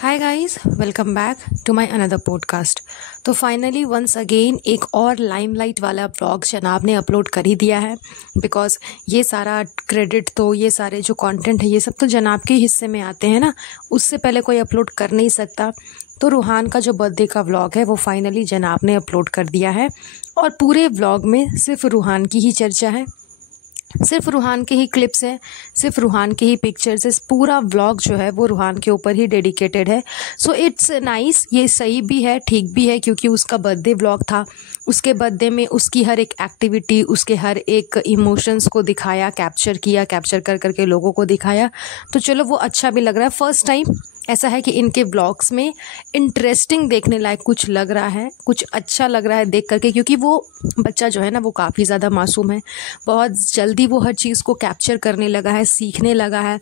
Hi guys, welcome back to my another podcast. तो finally once again एक और limelight वाला व्लॉग जनाब ने अपलोड कर ही दिया है। बिकॉज़ ये सारा क्रेडिट तो ये सारे जो कंटेंट है ये सब तो जनाब के हिस्से में आते हैं ना, उससे पहले कोई अपलोड कर नहीं सकता। तो रूहान का जो बर्थडे का व्लॉग है वो फाइनली जनाब ने अपलोड कर दिया है और पूरे व्लॉग में सिर्फ रूहान की ही चर्चा है, सिर्फ रूहान के ही क्लिप्स हैं, सिर्फ रूहान के ही पिक्चर्स है। पूरा व्लॉग जो है वो रूहान के ऊपर ही डेडिकेटेड है। सो इट्स नाइस, ये सही भी है, ठीक भी है, क्योंकि उसका बर्थडे व्लॉग था। उसके बर्थडे में उसकी हर एक एक्टिविटी, उसके हर एक इमोशंस को दिखाया, कैप्चर किया, कैप्चर कर करके लोगों को दिखाया। तो चलो वो अच्छा भी लग रहा है। फर्स्ट टाइम ऐसा है कि इनके व्लॉग्स में इंटरेस्टिंग देखने लायक कुछ लग रहा है, कुछ अच्छा लग रहा है देख करके, क्योंकि वो बच्चा जो है ना वो काफ़ी ज़्यादा मासूम है। बहुत जल्दी वो हर चीज़ को कैप्चर करने लगा है, सीखने लगा है।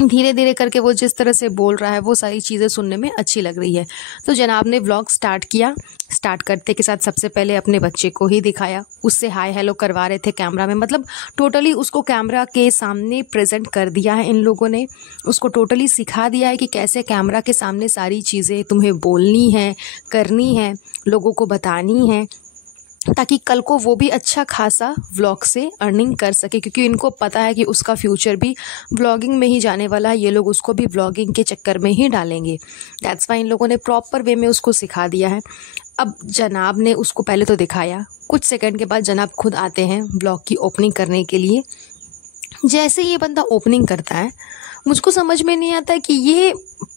धीरे धीरे करके वो जिस तरह से बोल रहा है वो सारी चीज़ें सुनने में अच्छी लग रही है। तो जनाब ने व्लॉग स्टार्ट किया। स्टार्ट करते के साथ सबसे पहले अपने बच्चे को ही दिखाया, उससे हाय हेलो करवा रहे थे कैमरा में। मतलब टोटली उसको कैमरा के सामने प्रेजेंट कर दिया है इन लोगों ने। उसको टोटली सिखा दिया है कि कैसे कैमरा के सामने सारी चीज़ें तुम्हें बोलनी है, करनी है, लोगों को बतानी है, ताकि कल को वो भी अच्छा खासा व्लॉग से अर्निंग कर सके। क्योंकि इनको पता है कि उसका फ्यूचर भी व्लॉगिंग में ही जाने वाला है, ये लोग उसको भी व्लॉगिंग के चक्कर में ही डालेंगे। दैट्स वाई इन लोगों ने प्रॉपर वे में उसको सिखा दिया है। अब जनाब ने उसको पहले तो दिखाया, कुछ सेकंड के बाद जनाब खुद आते हैं व्लॉग की ओपनिंग करने के लिए। जैसे ये बंदा ओपनिंग करता है, मुझको समझ में नहीं आता है कि ये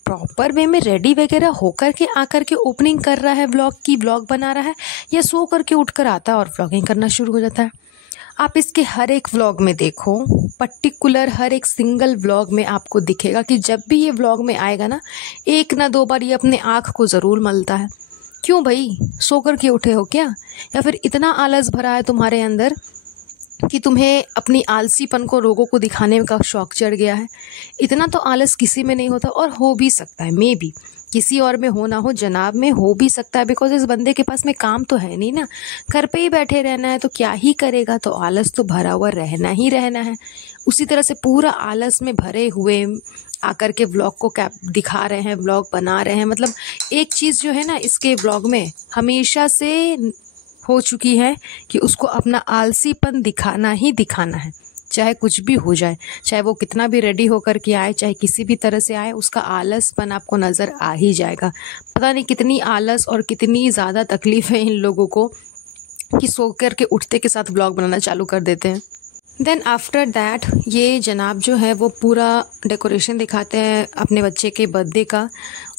प्रॉपर वे में रेडी वगैरह होकर के आकर के ओपनिंग कर रहा है व्लॉग की, व्लॉग बना रहा है, या सो करके उठकर आता है और व्लॉगिंग करना शुरू हो जाता है। आप इसके हर एक व्लॉग में देखो, पर्टिकुलर हर एक सिंगल व्लॉग में आपको दिखेगा कि जब भी ये व्लॉग में आएगा ना, एक ना दो बार ये अपने आँख को ज़रूर मलता है। क्यों भाई, सो करके उठे हो क्या? या फिर इतना आलस भरा है तुम्हारे अंदर कि तुम्हें अपनी आलसीपन को लोगों को दिखाने का शौक चढ़ गया है? इतना तो आलस किसी में नहीं होता, और हो भी सकता है, मे बी किसी और में हो ना हो, जनाब में हो भी सकता है। बिकॉज इस बंदे के पास में काम तो है नहीं ना, घर पे ही बैठे रहना है, तो क्या ही करेगा? तो आलस तो भरा हुआ रहना ही रहना है। उसी तरह से पूरा आलस में भरे हुए आकर के व्लॉग को कैप दिखा रहे हैं, व्लॉग बना रहे हैं। मतलब एक चीज़ जो है ना इसके व्लॉग में हमेशा से हो चुकी है कि उसको अपना आलसीपन दिखाना ही दिखाना है, चाहे कुछ भी हो जाए, चाहे वो कितना भी रेडी होकर के आए, चाहे किसी भी तरह से आए, उसका आलसपन आपको नज़र आ ही जाएगा। पता नहीं कितनी आलस और कितनी ज़्यादा तकलीफ है इन लोगों को कि सो कर के उठते के साथ व्लॉग बनाना चालू कर देते हैं। देन आफ्टर दैट ये जनाब जो है वो पूरा डेकोरेशन दिखाते हैं अपने बच्चे के बर्थडे का,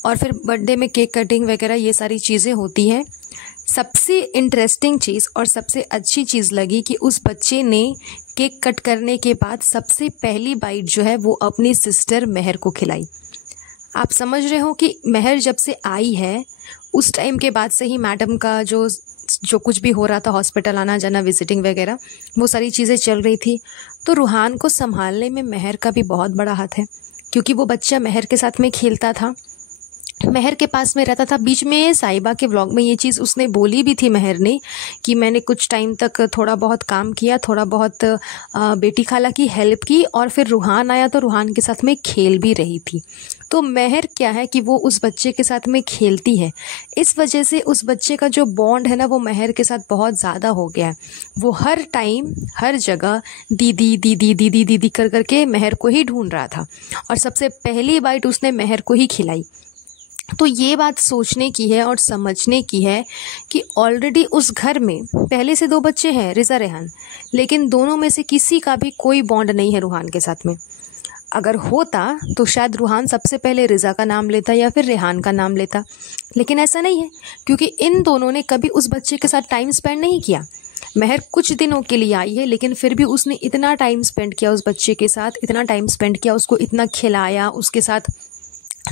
और फिर बर्थडे में केक कटिंग वगैरह ये सारी चीज़ें होती हैं। सबसे इंटरेस्टिंग चीज़ और सबसे अच्छी चीज़ लगी कि उस बच्चे ने केक कट करने के बाद सबसे पहली बाइट जो है वो अपनी सिस्टर महर को खिलाई। आप समझ रहे हो कि महर जब से आई है उस टाइम के बाद से ही मैडम का जो कुछ भी हो रहा था, हॉस्पिटल आना जाना, विजिटिंग वगैरह, वो सारी चीज़ें चल रही थी। तो रूहान को संभालने में महर का भी बहुत बड़ा हाथ है, क्योंकि वो बच्चा महर के साथ में खेलता था, महर के पास में रहता था। बीच में साहिबा के व्लॉग में ये चीज़ उसने बोली भी थी महर ने कि मैंने कुछ टाइम तक थोड़ा बहुत काम किया, थोड़ा बहुत बेटी खाला की हेल्प की, और फिर रूहान आया तो रूहान के साथ में खेल भी रही थी। तो महर क्या है कि वो उस बच्चे के साथ में खेलती है, इस वजह से उस बच्चे का जो बॉन्ड है ना वो महर के साथ बहुत ज़्यादा हो गया है। वो हर टाइम हर जगह दीदी दीदी दीदी दीदी कर करके महर को ही ढूंढ रहा था, और सबसे पहली बाइट उसने महर को ही खिलाई। तो ये बात सोचने की है और समझने की है कि ऑलरेडी उस घर में पहले से दो बच्चे हैं, रिज़ा रेहान, लेकिन दोनों में से किसी का भी कोई बॉन्ड नहीं है रूहान के साथ में। अगर होता तो शायद रूहान सबसे पहले रिज़ा का नाम लेता या फिर रेहान का नाम लेता, लेकिन ऐसा नहीं है, क्योंकि इन दोनों ने कभी उस बच्चे के साथ टाइम स्पेंड नहीं किया। महर कुछ दिनों के लिए आई है, लेकिन फिर भी उसने इतना टाइम स्पेंड किया उस बच्चे के साथ, इतना टाइम स्पेंड किया, उसको इतना खिलाया, उसके साथ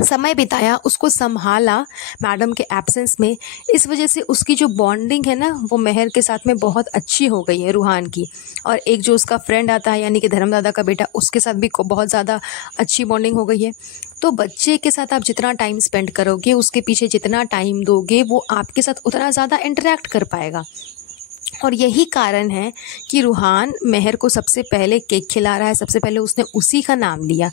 समय बिताया, उसको संभाला मैडम के एब्सेंस में। इस वजह से उसकी जो बॉन्डिंग है ना वो महर के साथ में बहुत अच्छी हो गई है रूहान की। और एक जो उसका फ्रेंड आता है यानी कि धर्मदादा का बेटा, उसके साथ भी बहुत ज़्यादा अच्छी बॉन्डिंग हो गई है। तो बच्चे के साथ आप जितना टाइम स्पेंड करोगे, उसके पीछे जितना टाइम दोगे, वो आपके साथ उतना ज़्यादा इंटरेक्ट कर पाएगा। और यही कारण है कि रूहान महर को सबसे पहले केक खिला रहा है, सबसे पहले उसने उसी का नाम लिया।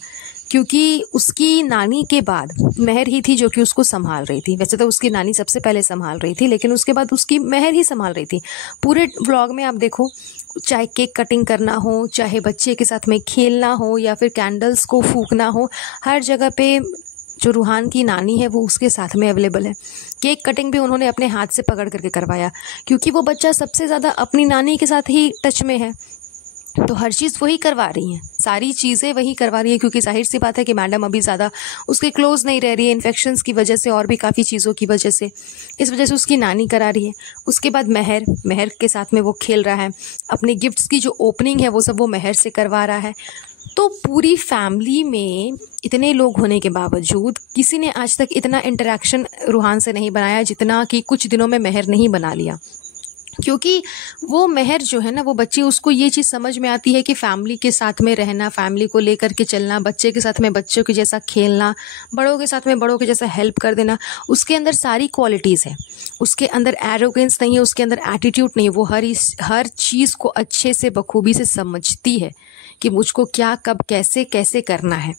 क्योंकि उसकी नानी के बाद महर ही थी जो कि उसको संभाल रही थी। वैसे तो उसकी नानी सबसे पहले संभाल रही थी, लेकिन उसके बाद उसकी महर ही संभाल रही थी। पूरे व्लॉग में आप देखो, चाहे केक कटिंग करना हो, चाहे बच्चे के साथ में खेलना हो, या फिर कैंडल्स को फूकना हो, हर जगह पे जो रूहान की नानी है वो उसके साथ में अवेलेबल है। केक कटिंग भी उन्होंने अपने हाथ से पकड़ करके करवाया, क्योंकि वो बच्चा सबसे ज़्यादा अपनी नानी के साथ ही टच में है, तो हर चीज़ वही करवा रही हैं, सारी चीज़ें वही करवा रही है। क्योंकि जाहिर सी बात है कि मैडम अभी ज़्यादा उसके क्लोज नहीं रह रही है, इन्फेक्शंस की वजह से और भी काफ़ी चीज़ों की वजह से, इस वजह से उसकी नानी करा रही है। उसके बाद महर के साथ में वो खेल रहा है, अपने गिफ्ट्स की जो ओपनिंग है वो सब वो महर से करवा रहा है। तो पूरी फैमिली में इतने लोग होने के बावजूद किसी ने आज तक इतना इंटरेक्शन रूहान से नहीं बनाया जितना कि कुछ दिनों में महर ने ही बना लिया। क्योंकि वो महर जो है ना, वो बच्ची, उसको ये चीज़ समझ में आती है कि फैमिली के साथ में रहना, फैमिली को लेकर के चलना, बच्चे के साथ में बच्चों के जैसा खेलना, बड़ों के साथ में बड़ों के जैसा हेल्प कर देना, उसके अंदर सारी क्वालिटीज़ हैं। उसके अंदर एरोगेंस नहीं है, उसके अंदर एटीट्यूड नहीं है। वो हर चीज़ को अच्छे से बखूबी से समझती है कि मुझको क्या कब कैसे कैसे करना है।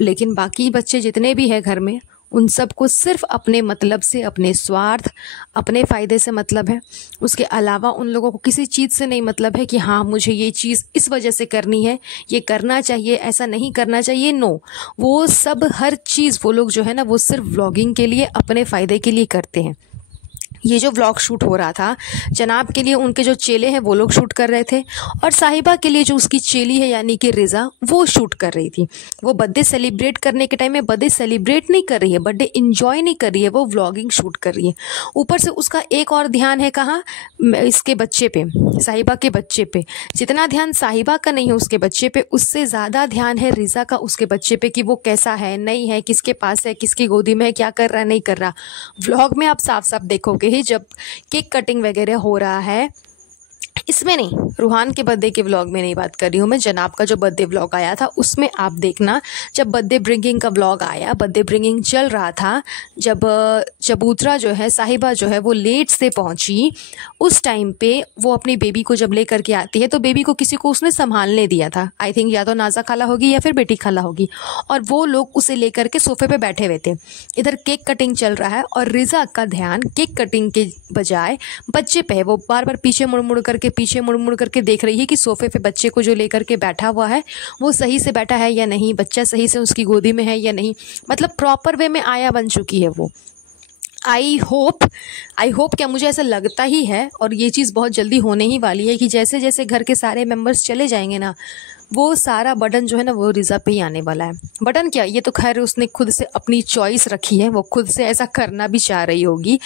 लेकिन बाकी बच्चे जितने भी हैं घर में, उन सबको सिर्फ अपने मतलब से, अपने स्वार्थ, अपने फ़ायदे से मतलब है। उसके अलावा उन लोगों को किसी चीज़ से नहीं मतलब है कि हाँ मुझे ये चीज़ इस वजह से करनी है, ये करना चाहिए, ऐसा नहीं करना चाहिए। नो, वो सब हर चीज़ वो लोग जो है ना, वो सिर्फ व्लॉगिंग के लिए, अपने फ़ायदे के लिए करते हैं। ये जो व्लॉग शूट हो रहा था, जनाब के लिए उनके जो चेले हैं वो लोग शूट कर रहे थे, और साहिबा के लिए जो उसकी चेली है यानी कि रिज़ा, वो शूट कर रही थी। वो बर्थडे सेलिब्रेट करने के टाइम में बर्थडे सेलिब्रेट नहीं कर रही है, बर्थडे इंजॉय नहीं कर रही है, वो व्लॉगिंग शूट कर रही है। ऊपर से उसका एक और ध्यान है कहाँ, इसके बच्चे पे, साहिबा के बच्चे पे। जितना ध्यान साहिबा का नहीं है उसके बच्चे पे, उससे ज़्यादा ध्यान है रिज़ा का उसके बच्चे पे, कि वो कैसा है, नहीं है, किसके पास है, किसकी गोदी में है, क्या कर रहा है, नहीं कर रहा। व्लॉग में आप साफ साफ देखोगे ही, जब केक कटिंग वगैरह हो रहा है, इसमें नहीं, रूहान के बर्थडे के व्लॉग में नहीं बात कर रही हूँ मैं, जनाब का जो बर्थडे व्लॉग आया था उसमें आप देखना, जब बर्थडे ब्रिंगिंग का व्लॉग आया, बर्थडे ब्रिंगिंग चल रहा था, जब चबूतरा जो है, साहिबा जो है, वो लेट से पहुंची, उस टाइम पे वो अपनी बेबी को जब लेकर के आती है, तो बेबी को किसी को उसने संभालने दिया था। आई थिंक या तो नाजा खाला होगी या फिर बेटी खाला होगी, और वो लोग उसे लेकर के सोफे पे बैठे हुए थे। इधर केक कटिंग चल रहा है और रिज़ा का ध्यान केक कटिंग के बजाय बच्चे पे है। वो बार बार पीछे मुड़ मुड़ करके देख रही है कि सोफे पे बच्चे को जो लेकर के बैठा हुआ है वो सही से बैठा है या नहीं, बच्चा सही से उसकी गोदी में है या नहीं, मतलब प्रॉपर वे में आया बन चुकी है वो। आई होप क्या, मुझे ऐसा लगता ही है, और ये चीज़ बहुत जल्दी होने ही वाली है, कि जैसे जैसे घर के सारे मेंबर्स चले जाएंगे ना, वो सारा बटन जो है ना वो रिज़ा पे ही आने वाला है। बटन क्या, ये तो खैर उसने खुद से अपनी चॉइस रखी है, वो खुद से ऐसा करना भी चाह रही होगी।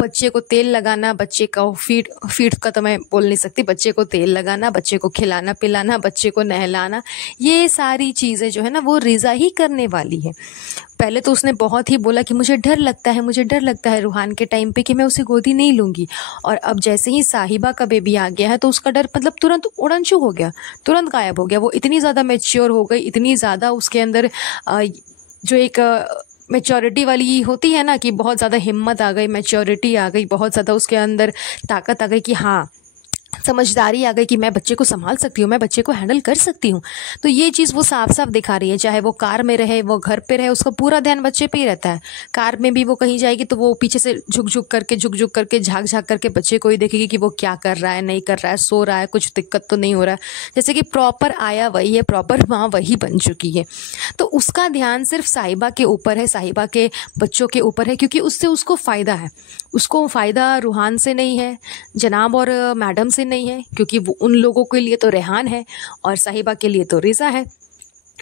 बच्चे को तेल लगाना, बच्चे का फीड का तो मैं बोल नहीं सकती, बच्चे को तेल लगाना, बच्चे को खिलाना पिलाना, बच्चे को नहलाना, ये सारी चीज़ें जो है ना वो रिज़ा ही करने वाली है। पहले तो उसने बहुत ही बोला कि मुझे डर लगता है रूहान के टाइम पे कि मैं उसे गोदी नहीं लूँगी, और अब जैसे ही साहिबा का बेबी आ गया है तो उसका डर मतलब तुरंत उड़नछू हो गया, तुरंत गायब हो गया। वो इतनी ज़्यादा मैच्योर हो गई, इतनी ज़्यादा उसके अंदर जो एक मैच्योरिटी वाली होती है ना, कि बहुत ज़्यादा हिम्मत आ गई, मैच्योरिटी आ गई, बहुत ज़्यादा उसके अंदर ताकत आ गई, कि हाँ समझदारी आ गई कि मैं बच्चे को संभाल सकती हूँ, मैं बच्चे को हैंडल कर सकती हूँ। तो ये चीज़ वो साफ साफ दिखा रही है, चाहे वो कार में रहे, वो घर पे रहे, उसका पूरा ध्यान बच्चे पे ही रहता है। कार में भी वो कहीं जाएगी तो वो पीछे से झुक झुक करके झाँक करके बच्चे को ही देखेगी कि वो क्या कर रहा है, नहीं कर रहा है, सो रहा है, कुछ दिक्कत तो नहीं हो रहा है। जैसे कि प्रॉपर आया वही है, प्रॉपर माँ वही बन चुकी है। तो उसका ध्यान सिर्फ साहिबा के ऊपर है, साहिबा के बच्चों के ऊपर है, क्योंकि उससे उसको फ़ायदा है। उसको फ़ायदा रूहान से नहीं है, जनाब और मैडम से नहीं है, क्योंकि वो उन लोगों के लिए तो रेहान है और साहिबा के लिए तो रिज़ा है।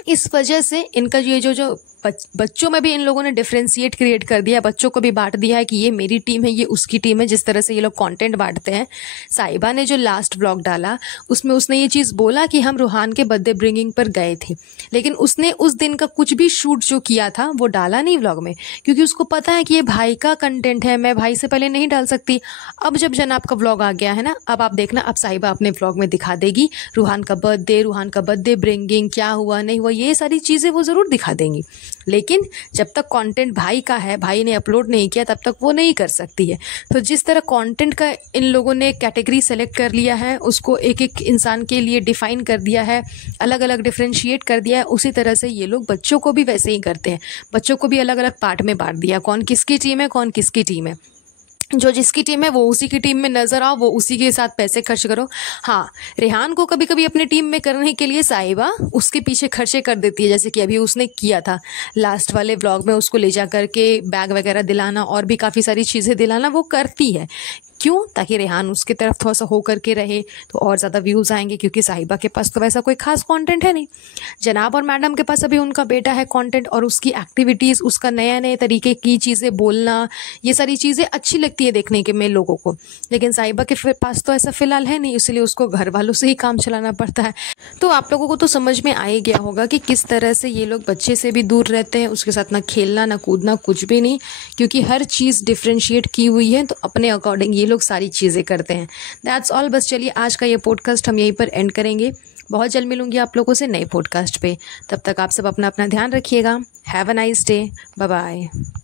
इस वजह से इनका ये जो बच्चों में भी इन लोगों ने डिफ्रेंशिएट क्रिएट कर दिया, बच्चों को भी बांट दिया है कि ये मेरी टीम है, ये उसकी टीम है। जिस तरह से ये लोग कंटेंट बांटते हैं, साहिबा ने जो लास्ट व्लॉग डाला उसमें उसने ये चीज़ बोला कि हम रूहान के बर्थडे ब्रिंगिंग पर गए थे, लेकिन उसने उस दिन का कुछ भी शूट जो किया था वो डाला नहीं व्लॉग में, क्योंकि उसको पता है कि ये भाई का कंटेंट है, मैं भाई से पहले नहीं डाल सकती। अब जब जनाब का व्लॉग आ गया है ना, अब आप देखना, अब साहिबा अपने व्लॉग में दिखा देगी रूहान का बर्थडे ब्रिंगिंग, क्या हुआ नहीं हुआ, ये सारी चीज़ें वो ज़रूर दिखा देंगी। लेकिन जब तक कंटेंट भाई का है, भाई ने अपलोड नहीं किया, तब तक वो नहीं कर सकती है। तो जिस तरह कंटेंट का इन लोगों ने कैटेगरी सेलेक्ट कर लिया है, उसको एक एक इंसान के लिए डिफाइन कर दिया है, अलग अलग डिफ्रेंशिएट कर दिया है, उसी तरह से ये लोग बच्चों को भी वैसे ही करते हैं। बच्चों को भी अलग अलग पार्ट में बांट दिया, कौन किसकी टीम है, कौन किसकी टीम है। जो जिसकी टीम है वो उसी की टीम में नजर आओ, वो उसी के साथ पैसे खर्च करो। हाँ, रेहान को कभी कभी अपनी टीम में करने के लिए साहिबा उसके पीछे खर्चे कर देती है, जैसे कि अभी उसने किया था लास्ट वाले व्लॉग में, उसको ले जा करके बैग वगैरह दिलाना और भी काफ़ी सारी चीज़ें दिलाना वो करती है। क्यों? ताकि रेहान उसकी तरफ थोड़ा सा हो करके रहे, तो और ज़्यादा व्यूज़ आएंगे, क्योंकि साहिबा के पास तो वैसा कोई खास कंटेंट है नहीं। जनाब और मैडम के पास अभी उनका बेटा है कंटेंट, और उसकी एक्टिविटीज़, उसका नए नए तरीके की चीज़ें बोलना, ये सारी चीज़ें अच्छी लगती है देखने के में लोगों को। लेकिन साहिबा के पास तो ऐसा फ़िलहाल है नहीं, इसलिए उसको घर वालों से ही काम चलाना पड़ता है। तो आप लोगों को तो समझ में आ ही गया होगा कि किस तरह से ये लोग बच्चे से भी दूर रहते हैं, उसके साथ ना खेलना ना कूदना, कुछ भी नहीं, क्योंकि हर चीज़ डिफ्रेंशिएट की हुई है, तो अपने अकॉर्डिंग ये लोग सारी चीज़ें करते हैं। That's all. बस चलिए आज का ये पॉडकास्ट हम यहीं पर एंड करेंगे। बहुत जल्द मिलूंगी आप लोगों से नए पॉडकास्ट पे। तब तक आप सब अपना अपना ध्यान रखिएगा। Have a nice day. Bye bye.